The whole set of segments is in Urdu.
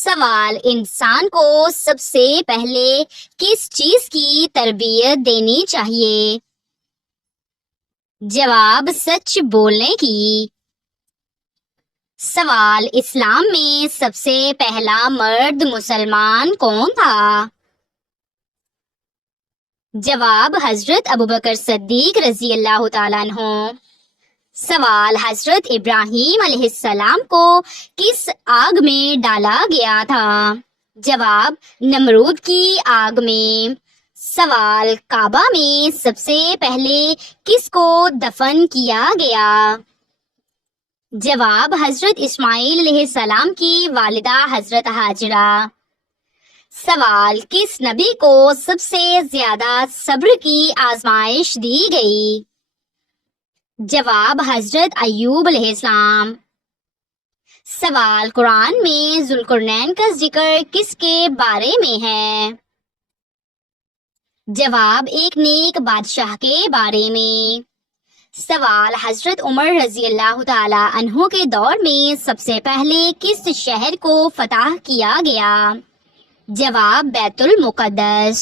سوال: انسان کو سب سے پہلے کس چیز کی تربیت دینی چاہیے؟ جواب: سچ بولنے کی۔ سوال: اسلام میں سب سے پہلا مرد مسلمان کون تھا؟ جواب: حضرت ابوبکر صدیق رضی اللہ تعالیٰ عنہ۔ سوال: حضرت ابراہیم علیہ السلام کو کس آگ میں ڈالا گیا تھا؟ جواب: نمرود کی آگ میں۔ سوال: کعبہ میں سب سے پہلے کس کو دفن کیا گیا؟ جواب: حضرت اسماعیل علیہ السلام کی والدہ حضرت ہاجرہ۔ سوال: کس نبی کو سب سے زیادہ صبر کی آزمائش دی گئی؟ جواب: حضرت ایوب علیہ السلام۔ سوال: قرآن میں ذوالقرنین کا ذکر کس کے بارے میں ہے؟ جواب: ایک نیک بادشاہ کے بارے میں۔ سوال: حضرت عمر رضی اللہ تعالی عنہ کے دور میں سب سے پہلے کس شہر کو فتح کیا گیا؟ جواب: بیت المقدس۔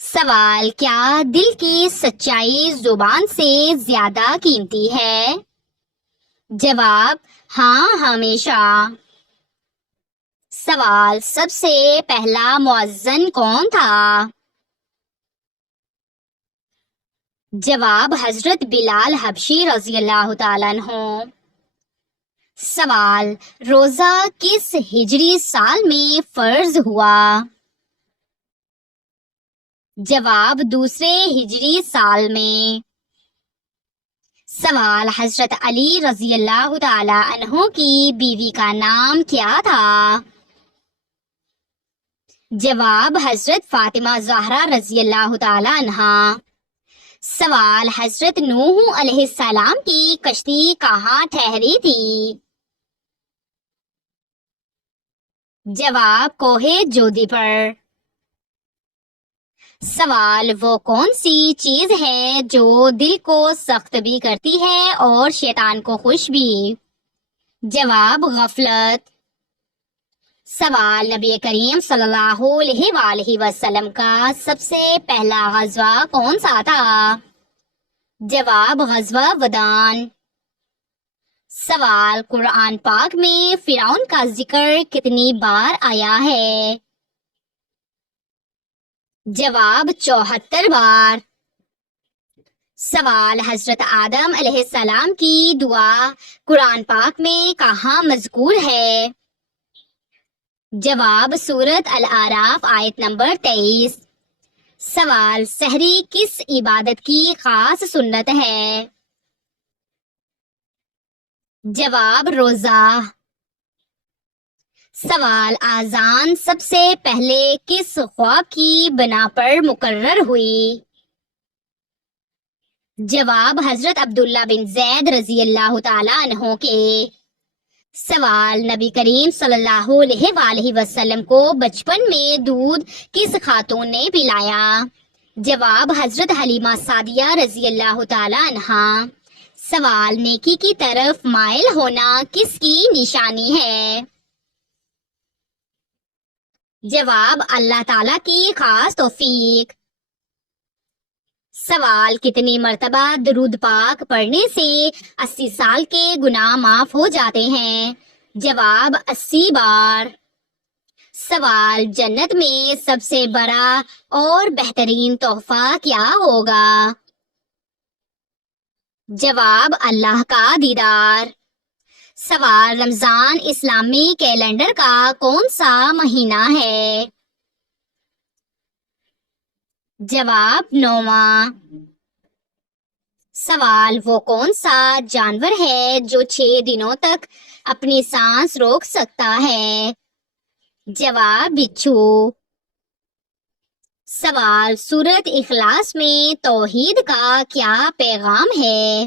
سوال: کیا دل کی سچائی زبان سے زیادہ قیمتی ہے؟ جواب: ہاں، ہمیشہ۔ سوال: سب سے پہلا مؤذن کون تھا؟ جواب: حضرت بلال حبشی رضی اللہ تعالیٰ عنہ۔ سوال: روزہ کس ہجری سال میں فرض ہوا؟ جواب: دوسرے ہجری سال میں۔ سوال: حضرت علی رضی اللہ تعالیٰ عنہ کی بیوی کا نام کیا تھا؟ جواب: حضرت فاطمہ زہرا رضی اللہ تعالیٰ عنہا۔ سوال: حضرت نوح علیہ السلام کی کشتی کہاں ٹھہری تھی؟ جواب: کوہ جودی پر۔ سوال: وہ کون سی چیز ہے جو دل کو سخت بھی کرتی ہے اور شیطان کو خوش بھی؟ جواب: غفلت۔ سوال: نبی کریم صلی اللہ علیہ وآلہ وسلم کا سب سے پہلا غزوہ کون سا تھا؟ جواب: غزوہ ودان۔ سوال: قرآن پاک میں فرعون کا ذکر کتنی بار آیا ہے؟ جواب: 74 بار۔ سوال: حضرت آدم علیہ السلام کی دعا قرآن پاک میں کہاں مذکور ہے؟ جواب: سورۃ الاعراف آیت نمبر 23۔ سوال: سحری کس عبادت کی خاص سنت ہے؟ جواب: روزہ۔ سوال: اذان سب سے پہلے کس خواب کی بنا پر مقرر ہوئی؟ جواب: حضرت عبداللہ بن زید رضی اللہ تعالیٰ عنہ کے۔ سوال: نبی کریم صلی اللہ علیہ وآلہ وسلم کو بچپن میں دودھ کس خاتون نے پلایا؟ جواب: حضرت حلیمہ سعدیہ رضی اللہ تعالیٰ عنہا۔ سوال: نیکی کی طرف مائل ہونا کس کی نشانی ہے؟ جواب: اللہ تعالیٰ کی خاص توفیق۔ سوال: کتنی مرتبہ درود پاک پڑھنے سے 80 سال کے گناہ معاف ہو جاتے ہیں؟ جواب: 80 بار۔ سوال: جنت میں سب سے بڑا اور بہترین تحفہ کیا ہوگا؟ جواب: اللہ کا دیدار۔ سوال: رمضان اسلامی کیلنڈر کا کون سا مہینہ ہے؟ جواب: 9واں۔ سوال: وہ کون سا جانور ہے جو 6 دنوں تک اپنی سانس روک سکتا ہے؟ جواب: بچھو۔ سوال: سورۃ اخلاص میں توحید کا کیا پیغام ہے؟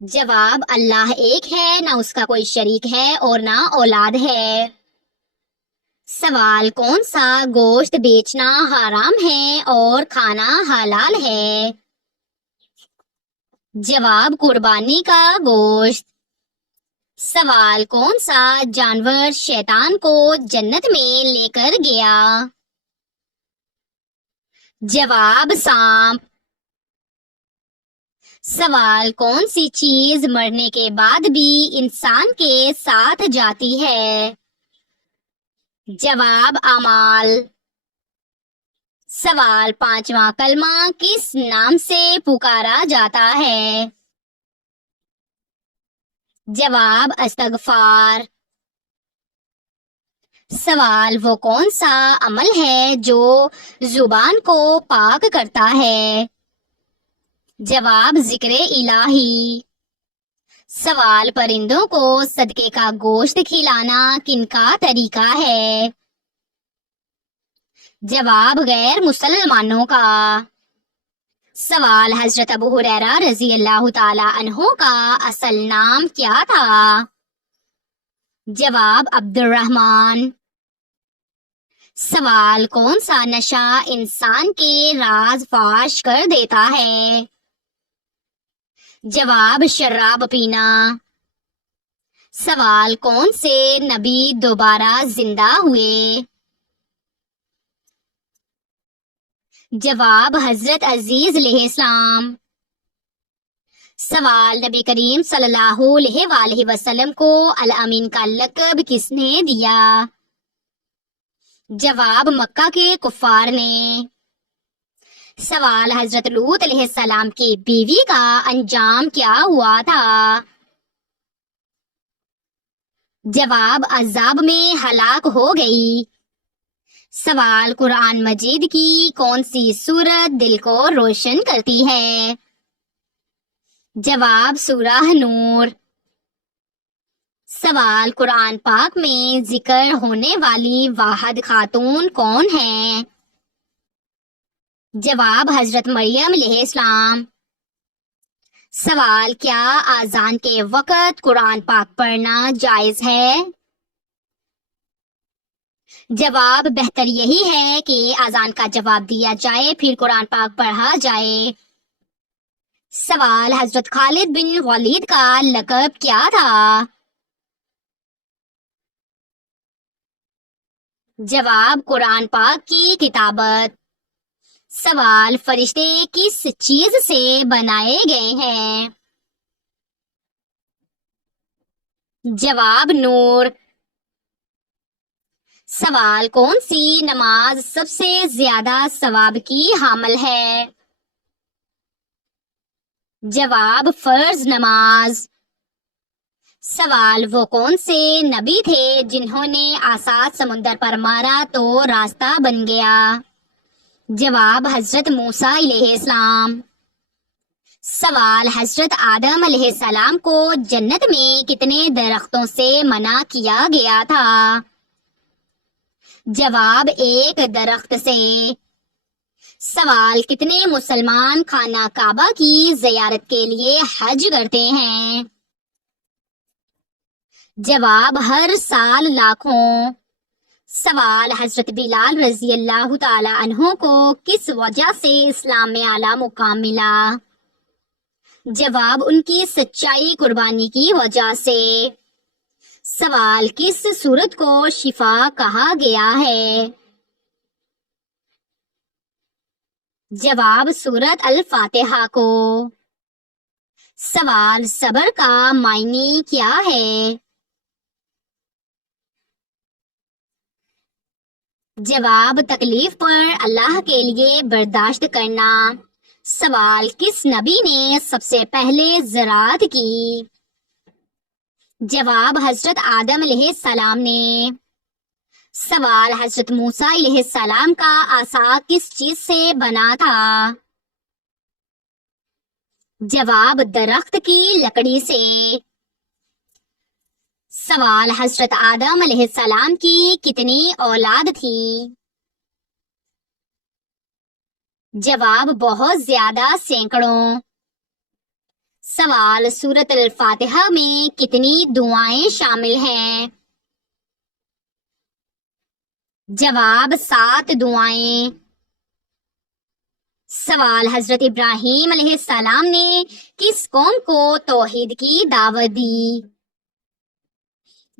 جواب: اللہ ایک ہے، نہ اس کا کوئی شریک ہے اور نہ اولاد ہے۔ سوال: کون سا گوشت بیچنا حرام ہے اور کھانا حلال ہے؟ جواب: قربانی کا گوشت۔ سوال کون سا جانور شیطان کو جنت میں لے کر گیا؟ جواب سانپ۔ سوال کون سی چیز مرنے کے بعد بھی انسان کے ساتھ جاتی ہے؟ جواب اعمال۔ سوال پانچواں کلمہ کس نام سے پکارا جاتا ہے؟ جواب استغفار۔ سوال وہ کون سا عمل ہے جو زبان کو پاک کرتا ہے؟ جواب ذکر الہی۔ سوال پرندوں کو صدقے کا گوشت کھلانا کن کا طریقہ ہے؟ جواب غیر مسلمانوں کا۔ سوال حضرت ابو ہریرہ رضی اللہ تعالی عنہ کا اصل نام کیا تھا؟ جواب عبد الرحمن۔ سوال کون سا نشہ انسان کے راز فاش کر دیتا ہے؟ جواب شراب پینا۔ سوال کون سے نبی دوبارہ زندہ ہوئے؟ جواب حضرت عزیز علیہ السلام۔ سوال نبی کریم صلی اللہ علیہ وآلہ وسلم کو الامین کا لقب کس نے دیا؟ جواب مکہ کے کفار نے۔ سوال حضرت لوط علیہ السلام کی بیوی کا انجام کیا ہوا تھا؟ جواب عذاب میں ہلاک ہو گئی۔ سوال قرآن مجید کی کون سی سورت دل کو روشن کرتی ہے؟ جواب سورہ نور۔ سوال قرآن پاک میں ذکر ہونے والی واحد خاتون کون ہے؟ جواب حضرت مریم علیہ السلام۔ سوال کیا اذان کے وقت قرآن پاک پڑھنا جائز ہے؟ جواب بہتر یہی ہے کہ اذان کا جواب دیا جائے پھر قرآن پاک پڑھا جائے۔ سوال حضرت خالد بن ولید کا لقب کیا تھا؟ جواب قرآن پاک کی کتابت۔ سوال فرشتے کس چیز سے بنائے گئے ہیں؟ جواب نور۔ سوال کون سی نماز سب سے زیادہ ثواب کی حامل ہے؟ جواب فرض نماز۔ سوال وہ کون سے نبی تھے جنہوں نے عصا سمندر پر مارا تو راستہ بن گیا؟ جواب حضرت موسیٰ علیہ السلام۔ سوال حضرت آدم علیہ السلام کو جنت میں کتنے درختوں سے منع کیا گیا تھا؟ جواب ایک درخت سے۔ سوال کتنے مسلمان خانہ کعبہ کی زیارت کے لیے حج کرتے ہیں؟ جواب ہر سال لاکھوں۔ سوال حضرت بلال رضی اللہ تعالی عنہ کو کس وجہ سے اسلام میں اعلیٰ مقام ملا؟ جواب ان کی سچائی قربانی کی وجہ سے۔ سوال کس سورت کو شفا کہا گیا ہے؟ جواب سورت الفاتحہ کو۔ سوال صبر کا معنی کیا ہے؟ جواب تکلیف پر اللہ کے لیے برداشت کرنا۔ سوال کس نبی نے سب سے پہلے زراعت کی؟ جواب حضرت آدم علیہ السلام نے۔ سوال حضرت موسیٰ علیہ السلام کا عصا کس چیز سے بنا تھا؟ جواب درخت کی لکڑی سے۔ سوال حضرت آدم علیہ السلام کی کتنی اولاد تھی؟ جواب بہت زیادہ، سینکڑوں۔ سوال سورۃ الفاتحہ میں کتنی دعائیں شامل ہیں؟ جواب 7 دعائیں۔ سوال حضرت ابراہیم علیہ السلام نے کس قوم کو توحید کی دعوت دی؟